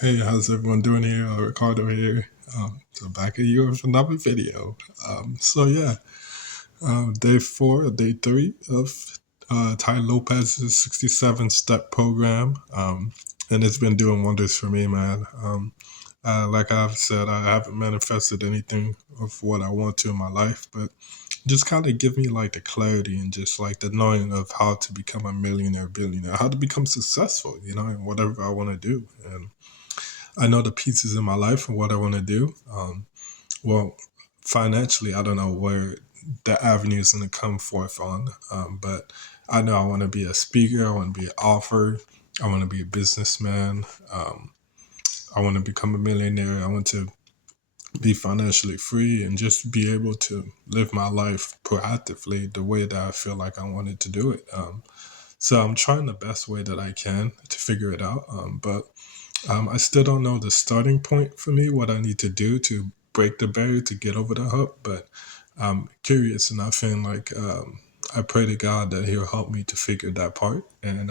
Hey, how's everyone doing here? Ricardo here. So back at you with another video. Day four, day three of Ty Lopez's 67-step program. And it's been doing wonders for me, man. Like I've said, I haven't manifested anything of what I want to in my life, but just kind of give me like the clarity and just like the knowing of how to become a millionaire, billionaire, how to become successful, in whatever I want to do. And I know the pieces in my life and what I want to do. Well, financially, I don't know where the avenue is going to come forth on, but I know I want to be a speaker. I want to be an author. I want to be a businessman. I want to become a millionaire. I want to be financially free and just be able to live my life proactively the way that I feel like I wanted to do it. So I'm trying the best way that I can to figure it out. But I still don't know the starting point for me, what I need to do to break the barrier to get over the hump. But I'm curious and I feel like I pray to God that He'll help me to figure that part. And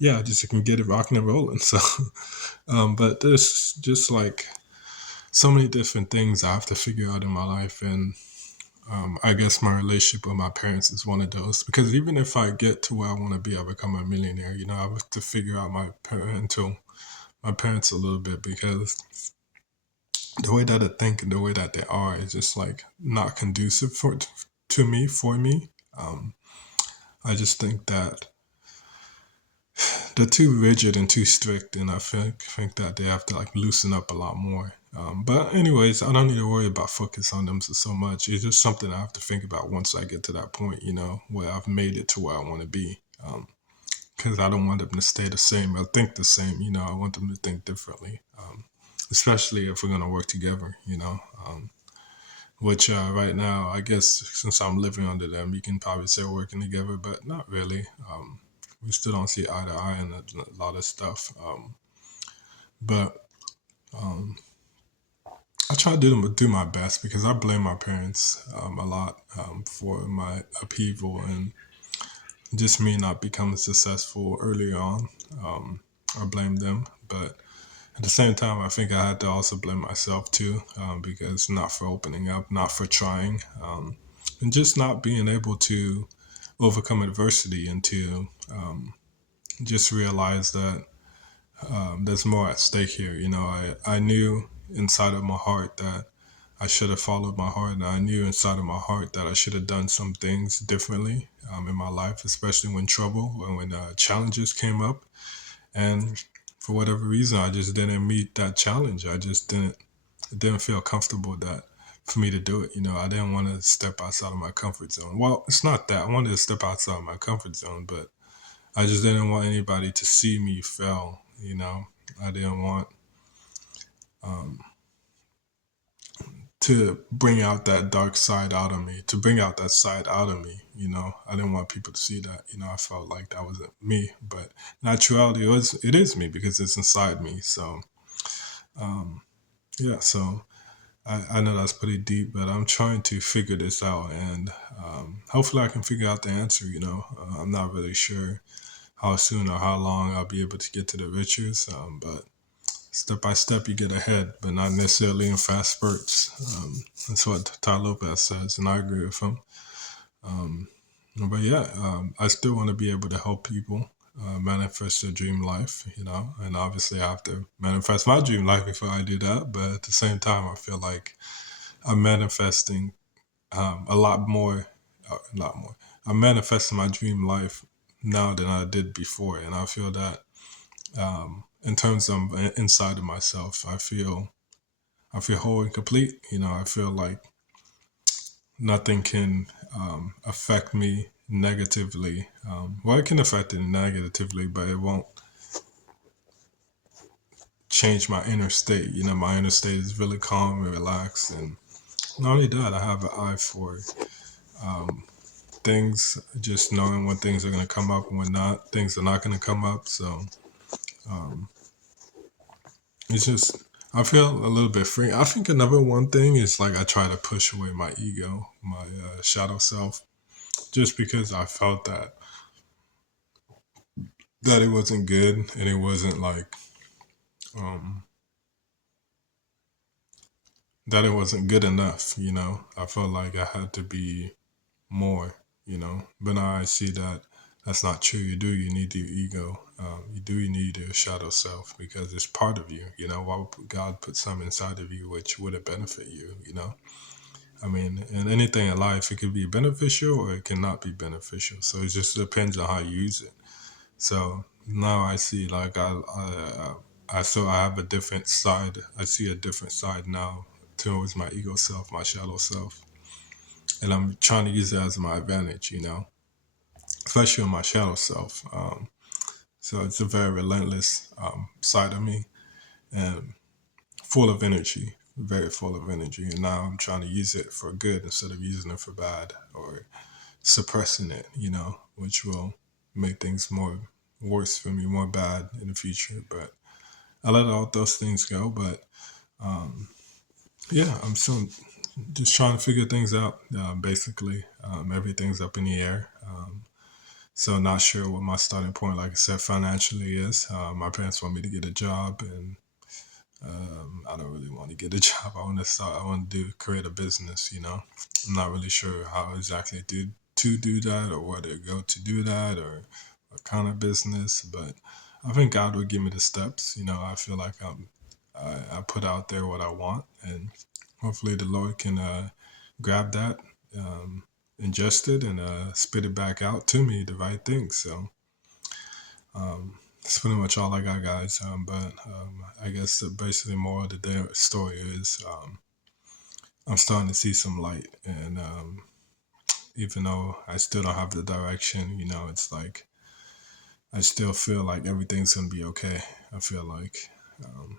yeah, just can get it rocking and rolling. So, but there's just like so many different things I have to figure out in my life. And I guess my relationship with my parents is one of those. Because even if I get to where I want to be, I become a millionaire, I have to figure out my parents a little bit because the way that they think and the way that they are is just like not conducive for me. I just think that they're too rigid and too strict, and I think that they have to like loosen up a lot more. But anyways, I don't need to worry about focus on them so much. It's just something I have to think about once I get to that point, where I've made it to where I want to be. Because I don't want them to stay the same or think the same. I want them to think differently. Especially if we're gonna work together. Which right now, I guess since I'm living under them, you can probably say we're working together, but not really. We still don't see eye to eye on a lot of stuff. But I try to do my best because I blame my parents a lot for my upheaval and just me not becoming successful early on. I blame them, but at the same time, I think I had to also blame myself too, because not for opening up, not for trying, and just not being able to overcome adversity and to just realize that there's more at stake here. I knew inside of my heart that I should have followed my heart, and I knew inside of my heart that I should have done some things differently in my life, especially when trouble and when challenges came up. And for whatever reason, I just didn't meet that challenge. I just didn't feel comfortable that for me to do it. I didn't want to step outside of my comfort zone. Well, it's not that I wanted to step outside of my comfort zone, but I just didn't want anybody to see me fail. I didn't want to bring out that dark side out of me, to bring out that side out of me. I didn't want people to see that. I felt like that wasn't me, but in actuality, it is me because it's inside me. So yeah, so I know that's pretty deep, but I'm trying to figure this out, and hopefully I can figure out the answer. I'm not really sure how soon or how long I'll be able to get to the riches, but step by step you get ahead, but not necessarily in fast spurts. That's what Ty Lopez says, and I agree with him. But yeah, I still want to be able to help people manifest their dream life, and obviously I have to manifest my dream life before I do that. But at the same time, I feel like I'm manifesting a lot more, a lot more. I'm manifesting my dream life now than I did before, and I feel that in terms of inside of myself, I feel whole and complete. I feel like nothing can affect me negatively. Well, it can affect it negatively, but it won't change my inner state. My inner state is really calm and relaxed, and not only that, I have an eye for things, just knowing when things are going to come up and when not, things are not going to come up. So it's just, I feel a little bit free. I think another one thing is like I try to push away my ego, my shadow self, just because I felt that it wasn't good and it wasn't like um, that it wasn't good enough. I felt like I had to be more. But now I see that that's not true. You need your ego. You need your shadow self because it's part of you. Why would God put some inside of you which wouldn't benefit you? I mean, in anything in life, it could be beneficial or it cannot be beneficial. So it just depends on how you use it. So now I see, like, I have a different side. I see a different side now towards my ego self, my shadow self, and I'm trying to use it as my advantage. Especially on my shadow self. So it's a very relentless side of me and full of energy, very full of energy. And now I'm trying to use it for good instead of using it for bad or suppressing it, which will make things more worse for me, more bad in the future. But I let all those things go. But yeah, I'm still just trying to figure things out. Basically, everything's up in the air. So not sure what my starting point, like I said, financially is. My parents want me to get a job, and I don't really want to get a job. I want to create a business. I'm not really sure how exactly to do that, or where to go to do that, or what kind of business. But I think God will give me the steps. I feel like I put out there what I want, and hopefully the Lord can grab that, um, ingest it, and spit it back out to me the right thing. So that's pretty much all I got, guys. But I guess basically more of the story is I'm starting to see some light, and even though I still don't have the direction, it's like I still feel like everything's gonna be okay. I feel like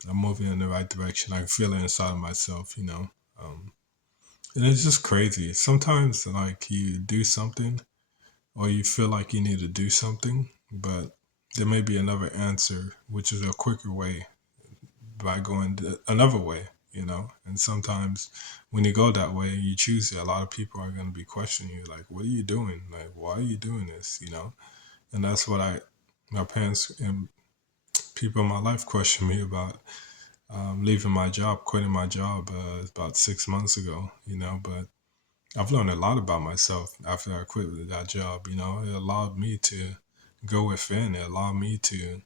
I'm moving in the right direction. I can feel it inside of myself. And it's just crazy. Sometimes, like, you do something, or you feel like you need to do something, but there may be another answer, which is a quicker way by going another way. And sometimes when you go that way, you choose it, a lot of people are going to be questioning you, like, what are you doing? Like, why are you doing this? And that's what my parents and people in my life question me about leaving my job, quitting my job about 6 months ago. But I've learned a lot about myself after I quit that job. It allowed me to go within. It allowed me to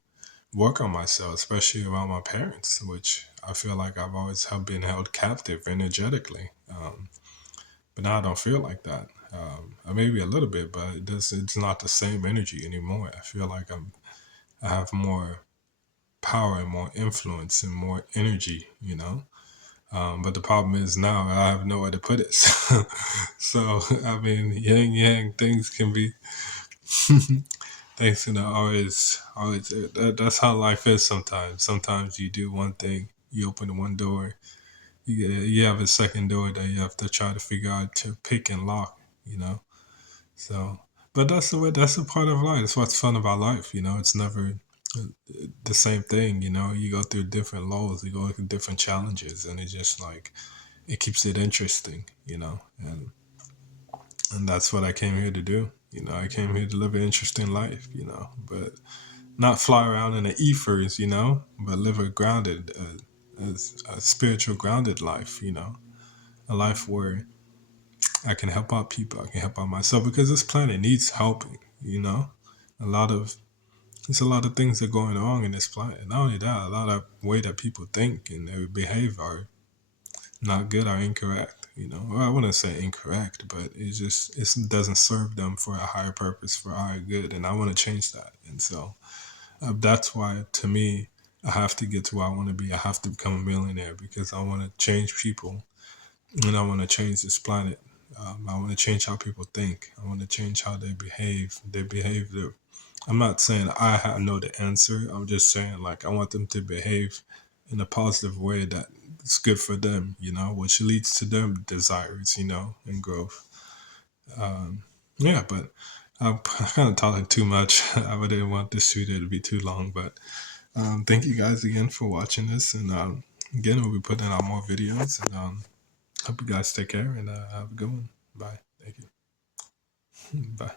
work on myself, especially around my parents, which I feel like I've always have been held captive energetically. But now I don't feel like that. Maybe a little bit, but it's not the same energy anymore. I feel like I have more power and more influence and more energy. But the problem is now I have nowhere to put it. So I mean, yang things can be things always. That's how life is sometimes. Sometimes you do one thing, you open one door, you have a second door that you have to try to figure out to pick and lock. You know, so. But that's the way. That's a part of life. That's what's fun about life. It's never the same thing. You go through different lows, you go through different challenges, and it's just like it keeps it interesting. And that's what I came here to do. I came here to live an interesting life. But not fly around in the ethers. But live a grounded, a spiritual grounded life. A life where I can help out people, I can help out myself because this planet needs helping. A lot of There's a lot of things that are going wrong in this planet. Not only that, a lot of way that people think and they behave are not good or incorrect. Well, I wouldn't say incorrect, but it doesn't serve them for a higher purpose, for our good, and I want to change that. And so that's why, to me, I have to get to where I want to be. I have to become a millionaire because I want to change people, and I want to change this planet. I want to change how people think. I want to change how they behave. I'm not saying know the answer. I'm just saying, like, I want them to behave in a positive way that it's good for them, which leads to their desires, and growth. Yeah, but I'm kind of talking too much. I didn't want this video to be too long, but thank you guys again for watching this. And again, we'll be putting out more videos. And hope you guys take care and have a good one. Bye. Thank you. Bye.